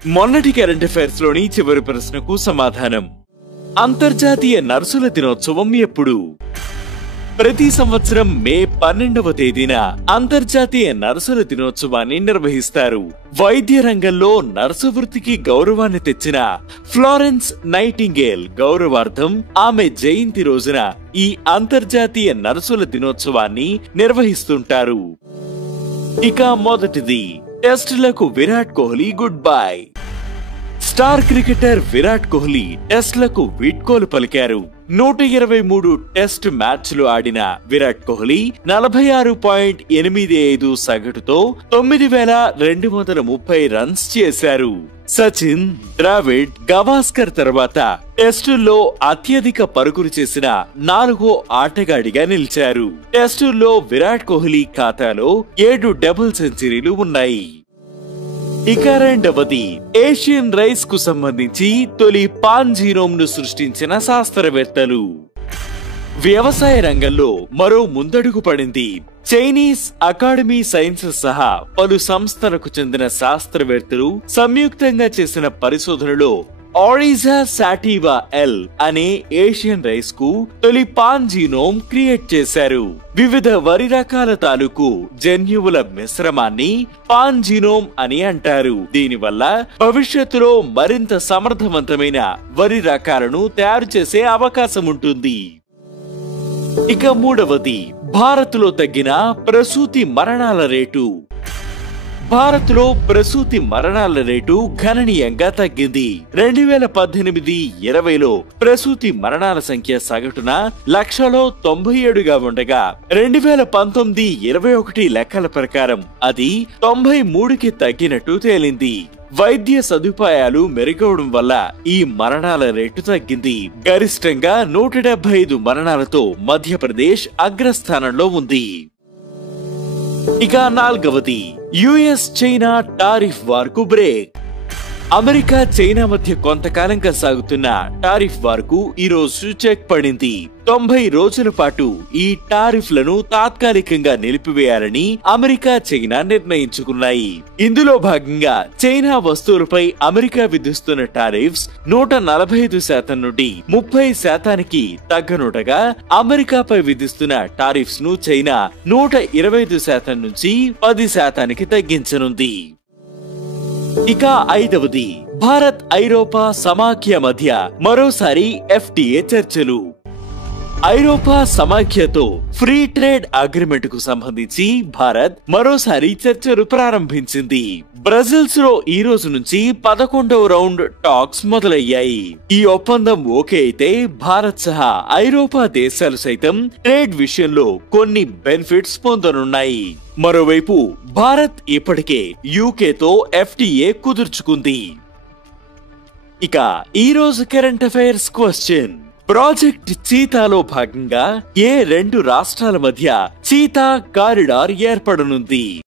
మొన్నటి current affairs లోని చివరి ప్రశ్నకు సమాధానం. అంతర్జాతీయ నర్సుల దినోత్సవం ఎప్పుడు? ప్రతి సంవత్సరం మే 12వ తేదీన అంతర్జాతీయ నర్సుల దినోత్సవాన్ని నిర్వహిస్తారు. వైద్య రంగంలో నర్సు వృత్తికి గౌరవాన్ని తెచ్చిన ఫ్లోరెన్స్ నైటింగేల్ గౌరవార్థం ఆమె జయంతి రోజున ఈ అంతర్జాతీయ నర్సుల దినోత్సవాన్ని నిర్వహిస్తుంటారు. ఇక మొదటిది, టెస్టులకు Virat Kohli goodbye. Star cricketer Virat Kohli టెస్టులకు వీడ్కోలు పలికారు. 123 టెస్ట్ మ్యాచ్లు ఆడిన విరాట్ కోహ్లీ 46.85 సగటుతో 9230 రన్స్ చేశారు. సచిన్, ద్రావిడ్, గవాస్కర్ తర్వాత టెస్టుల్లో అత్యధిక పరుగులు చేసిన 4వ ఆటగాడిగా నిలిచారు. టెస్టుల్లో విరాట్ కోహ్లీ ఖాతాలో 7 డబుల్ సెంచరీలు ఉన్నాయి. ఇక రెండవది, ఏషియన్ రైస్ కు సంబంధించి తొలి పాన్ జీనోమ్ ను సృష్టించిన శాస్త్రవేత్తలు. వ్యవసాయ రంగంలో మరో ముందడుగు పడింది. చైనీస్ అకాడమీ సైన్సెస్ సహా పలు సంస్థలకు చెందిన శాస్త్రవేత్తలు సంయుక్తంగా చేసిన పరిశోధనలో ఆరిజా సాటివా ఎల్ అనే ఏషియన్ రైస్ కు తొలి పాన్ జీనోమ్ క్రియేట్ చేశారు. వివిధ వరి రకాల తాలూకు జన్యువుల మిశ్రమాన్ని పాన్ జీనోమ్ అని అంటారు. దీనివల్ల భవిష్యత్తులో మరింత సమర్థవంతమైన వరి రకాలను తయారు చేసే అవకాశం ఉంటుంది. ఇక మూడవది, భారత్లో తగ్గిన ప్రసూతి మరణాల రేటు. భారత్లో ప్రసూతి మరణాల రేటు గణనీయంగా తగ్గింది. 2018-20లో ప్రసూతి మరణాల సంఖ్య సగటున 1,97గా ఉండగా 2019-21 లెక్కల ప్రకారం అది 93కి తగ్గినట్టు తేలింది. వైద్య సదుపాయాలు మెరుగవడం వల్ల ఈ మరణాల రేటు తగ్గింది. గరిష్టంగా 175 మరణాలతో మధ్యప్రదేశ్ అగ్రస్థానంలో ఉంది. ఇక నాల్గవది, యుఎస్ చైనా టారిఫ్ వార్ కు బ్రేక్. అమెరికా చైనా మధ్య కొంతకాలంగా సాగుతున్న టారిఫ్ వార్ కు ఈరోజు చెక్ పడింది. 90 రోజుల పాటు ఈ టారిఫ్లను తాత్కాలికంగా నిలిపివేయాలని అమెరికా చైనా నిర్ణయించుకున్నాయి. ఇందులో భాగంగా చైనా వస్తువులపై అమెరికా విధిస్తున్న టారిఫ్స్ 145% నుండి 30%కి తగ్గనుండగా అమెరికాపై విధిస్తున్న టారిఫ్స్ ను చైనా 125% నుంచి 10%కి తగ్గించనుంది. ఇక ఐదవది, భారత్ ఐరోపా సమాఖ్య మధ్య మరోసారి FTA చర్చలు. ఐరోపా సమాఖ్యతో ఫ్రీ ట్రేడ్ అగ్రిమెంట్ కు సంబంధించి భారత్ మరోసారి చర్చలు ప్రారంభించింది. బ్రజిల్స్ లో ఈ రోజు నుంచి 11వ రౌండ్ టాక్స్ మొదలయ్యాయి. ఈ ఒప్పందం ఓకే అయితే భారత్ సహా ఐరోపా దేశాలు సైతం ట్రేడ్ విషయంలో కొన్ని బెనిఫిట్స్ పొందనున్నాయి. మరోవైపు భారత్ ఇప్పటికే యూకేతో FTA కుదుర్చుకుంది. ఇక ఈ రోజు కరెంట్ అఫైర్స్ క్వశ్చన్, ప్రాజెక్ట్ చీతాలో భాగంగా ఏ 2 రాష్ట్రాల మధ్య చీతా కారిడార్ ఏర్పడనుంది?